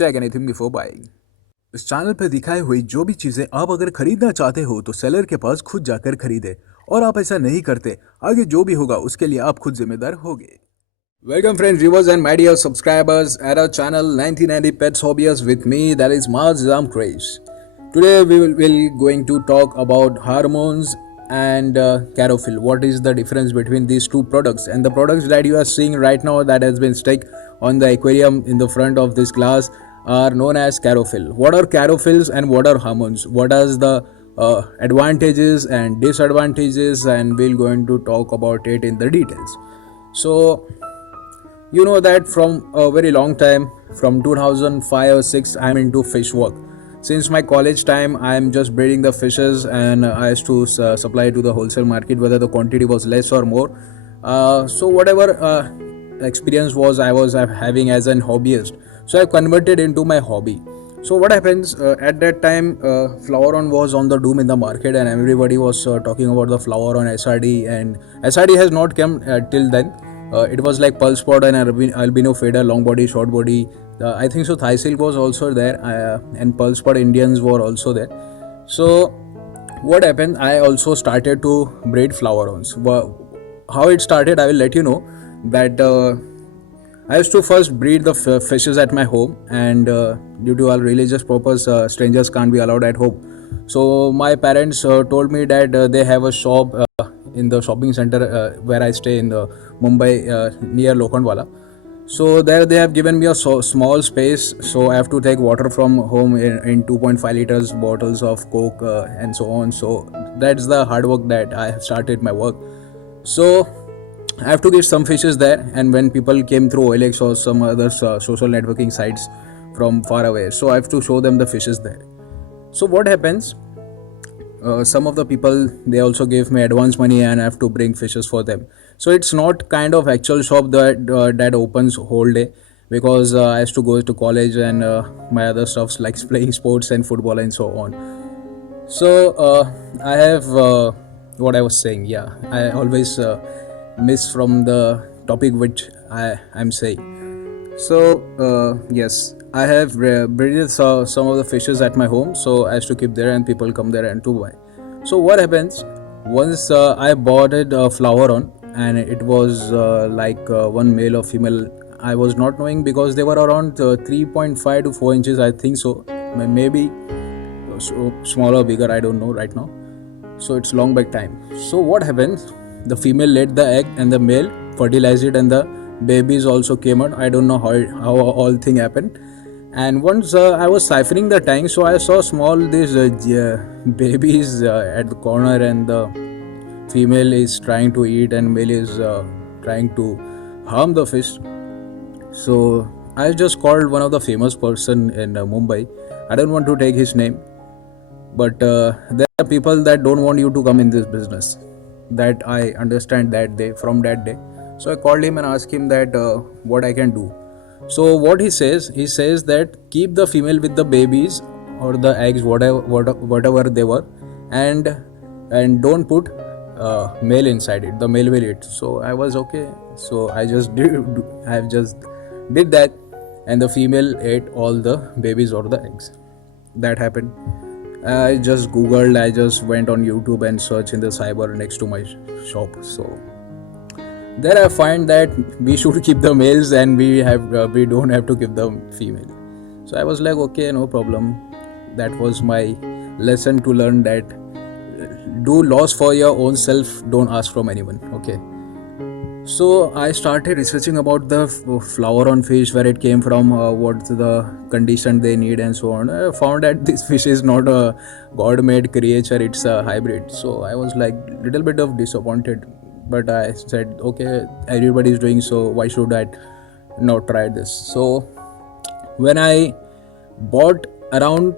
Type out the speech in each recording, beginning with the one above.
check anything before buying. इस channel पर दिखाई हुई जो भी चीजें आप अगर खरीदना चाहते हो तो सेलर के पास खुद जाकर खरीदे, और आप ऐसा नहीं करते, आगे जो भी होगा उसके लिए आप खुद जिम्मेदार होगे. Welcome friends, viewers and my dear subscribers at our channel 1990 Pets Hobbies with me, that is Mars Zamkreis. Today we will going to talk about hormones and Carofil. What is the difference between these two products? And the products that you are seeing right now that has been stuck on the aquarium in the front of this glass are known as Carofil. What are Carofils and what are hormones? What are the advantages and disadvantages, and we're going to talk about it in the details. So you know that from a very long time, from 2005 or 6, I'm into fish work. Since my college time, I'm just breeding the fishes, and I used to supply to the wholesale market, whether the quantity was less or more. So whatever experience I was having as an hobbyist, so I converted into my hobby. So what happens at that time, Floweron was on the doom in the market, and everybody was talking about the Floweron SRD, and SRD has not come till then. It was like Pulse Pod and Albino Fader, long body, short body. I think so. Thai Silk was also there, and Pulse Pod Indians were also there. So what happened? I also started to breed Flowerons. How it started, I will let you know. That I used to first breed the fishes at my home, and due to our religious purpose, strangers can't be allowed at home. So my parents told me that they have a shop in the shopping center where I stay in the Mumbai near Lokhandwala. So there they have given me a small space, so I have to take water from home in 2.5 liters bottles of Coke and so on. So that's the hard work that I have started my work. So I have to get some fishes there, and when people came through OLX or some other social networking sites from far away, so I have to show them the fishes there. So what happens? Some of the people, they also gave me advance money, and I have to bring fishes for them. So it's not kind of actual shop that opens whole day, because I used to go to college, and my other stuffs like playing sports and football and so on. So I have what I was saying. Yeah, I always miss from the topic which I'm saying. So yes, I have breeded some of the fishes at my home, so I used to keep there and people come there and to buy. So what happens, once I bought it a Floweron, and it was like one male or female. I was not knowing, because they were around 3.5 to 4 inches, I think so, maybe smaller, bigger, I don't know right now. So it's long back time. So what happens, the female laid the egg and the male fertilized it, and the babies also came out. I don't know how all thing happened. And once I was siphoning the tank, so I saw small these babies at the corner, and the female is trying to eat and male is trying to harm the fish. So I just called one of the famous person in Mumbai. I don't want to take his name, but there are people that don't want you to come in this business. That I understand that day, from that day. So I called him and asked him that what I can do. So what he says that keep the female with the babies or the eggs, whatever they were, and don't put male inside it. The male will eat. So I was okay. So I just did that, and the female ate all the babies or the eggs. That happened. I just googled, I just went on YouTube and searched in the cyber next to my shop. So there I find that we should keep the males, and we don't have to keep the female. So I was like, okay, no problem. That was my lesson to learn, that do laws for your own self, don't ask from anyone. Okay. So I started researching about the Floweron fish, where it came from, what's the condition they need and so on. I found that this fish is not a God-made creature, it's a hybrid. So I was like little bit of disappointed, but I said, okay, everybody is doing, so why should I not try this? So when I bought around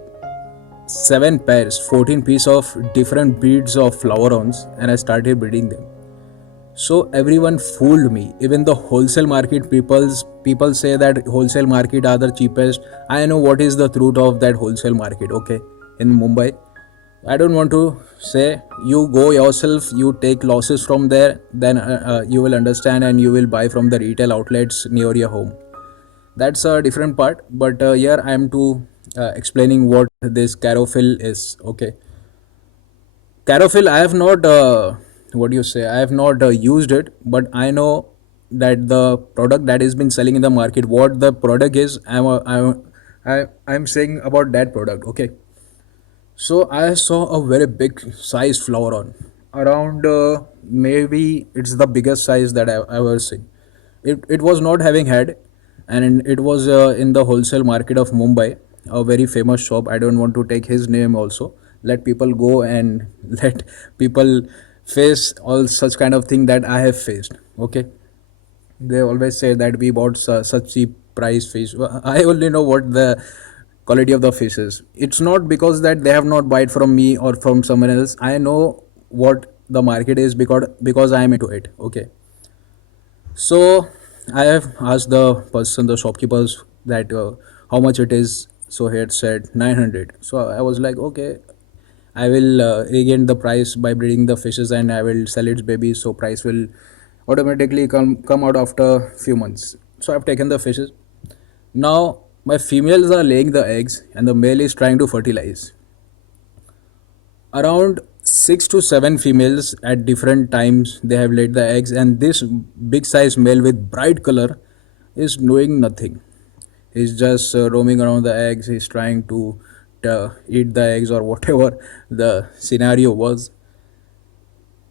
7 pairs, 14 pieces of different breeds of Flowerons, and I started breeding them. So everyone fooled me. Even the wholesale market people say that wholesale market are the cheapest. I know what is the truth of that wholesale market, okay, in Mumbai. I don't want to say, you go yourself, you take losses from there, then you will understand, and you will buy from the retail outlets near your home. That's a different part, but here I am to explaining what this carophil is. Okay, carophil, I have not what do you say, I have not used it, but I know that the product that has been selling in the market, what the product is, I'm saying about that product. Okay, so I saw a very big size flower on around maybe it's the biggest size that I've ever seen. It was not having head, and it was in the wholesale market of Mumbai, a very famous shop. I don't want to take his name also. Let people go and let people face all such kind of thing that I have faced. Okay, they always say that we bought such cheap price fish. I only know what the quality of the fish is. It's not because that they have not bought from me or from someone else. I know what the market is because I am into it. Okay, so I have asked the person, the shopkeepers, that how much it is. So he had said 900. So I was like, okay, I will regain the price by breeding the fishes, and I will sell its baby. So price will automatically come out after few months. So I've taken the fishes. Now my females are laying the eggs, and the male is trying to fertilize. Around 6 to 7 females at different times they have laid the eggs, and this big size male with bright color is doing nothing. He's just roaming around the eggs. He's trying to eat the eggs or whatever the scenario was.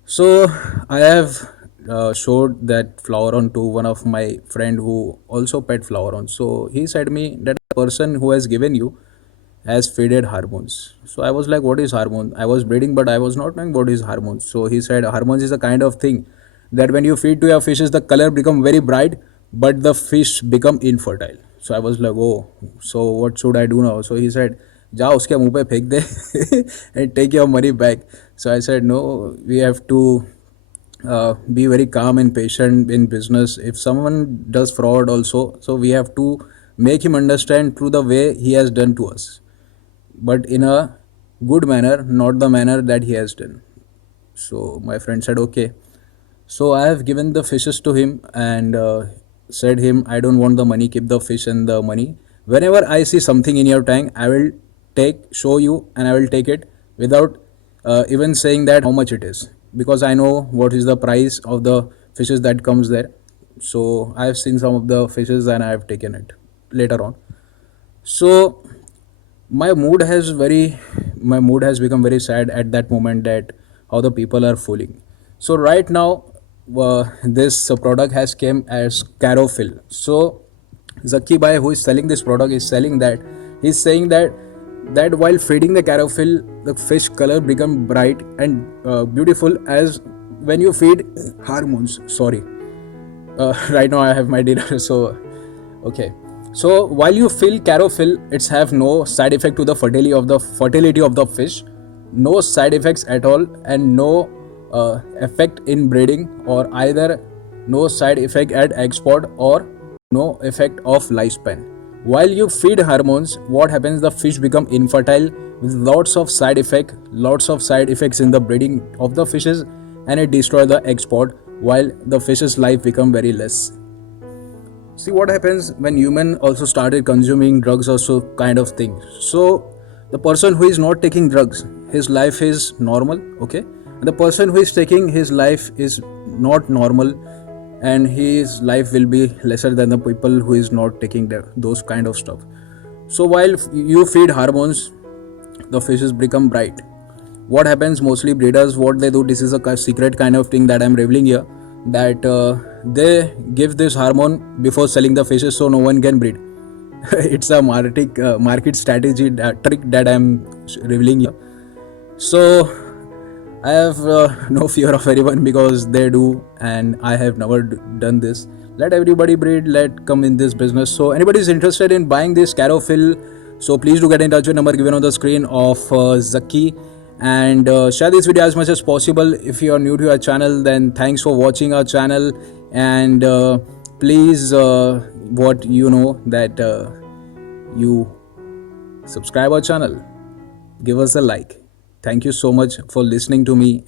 So I have showed that flower on to one of my friend who also pet flower on. So he said me that the person who has given you has faded hormones. So I was like, what is hormone? I was breeding, but I was not knowing what is hormones. So he said hormones is a kind of thing that when you feed to your fishes, the color become very bright, but the fish become infertile. So I was like, oh, so what should I do now? So he said, जा उसके मुंह पे फेंक दे and take your money back. So I said, no, we have to be very calm and patient in business. If someone does fraud also, so we have to make him understand through the way he has done to us, but in a good manner, not the manner that he has done. So my friend said, okay. So I have given the fishes to him and said him, I don't want the money, keep the fish and the money. Whenever I see something in your tank, I will show you, and I will take it without even saying that how much it is, because I know what is the price of the fishes that comes there. So I have seen some of the fishes and I have taken it later on. So my mood has become very sad at that moment, that how the people are fooling. So right now this product has came as carophil. So Zaki Bhai, who is selling this product, is selling that he's saying that while feeding the carophil, the fish color become bright and beautiful as when you feed hormones. Sorry, right now I have my dinner. So okay, so while you fill carophil, it's have no side effect to the fertility of the fish, no side effects at all, and no effect in breeding, or either no side effect at export, or no effect of lifespan. While you feed hormones, what happens? The fish become infertile with lots of side effects in the breeding of the fishes, and it destroy the export, while the fish's life become very less. See what happens when human also started consuming drugs also kind of thing. So the person who is not taking drugs, his life is normal. Okay, and the person who is taking, his life is not normal, and his life will be lesser than the people who is not taking those kind of stuff. So while you feed hormones, the fishes become bright. What happens? Mostly breeders, what they do, this is a secret kind of thing that I'm revealing here, that they give this hormone before selling the fishes so no one can breed. It's a market strategy trick that I'm revealing here. So I have no fear of anyone because they do, and I have never done this. Let everybody breed, let come in this business. So anybody is interested in buying this carophil, so please do get in touch with number given on the screen of Zaki, and share this video as much as possible. If you are new to our channel, then thanks for watching our channel, and please what you know that you subscribe our channel, give us a like. Thank you so much for listening to me.